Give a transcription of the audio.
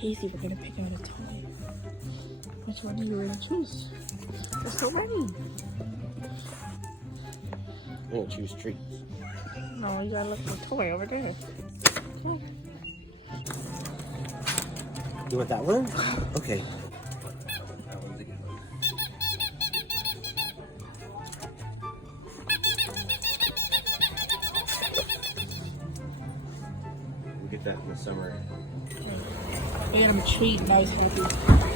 Casey, we're gonna pick out a toy. Which one are you gonna choose? We're so ready. I'm gonna choose treats. No, you gotta look for a toy over there. Okay. You want that one? Okay. That one's a good one. We'll get that in the summer. You get him a treat, nice, happy.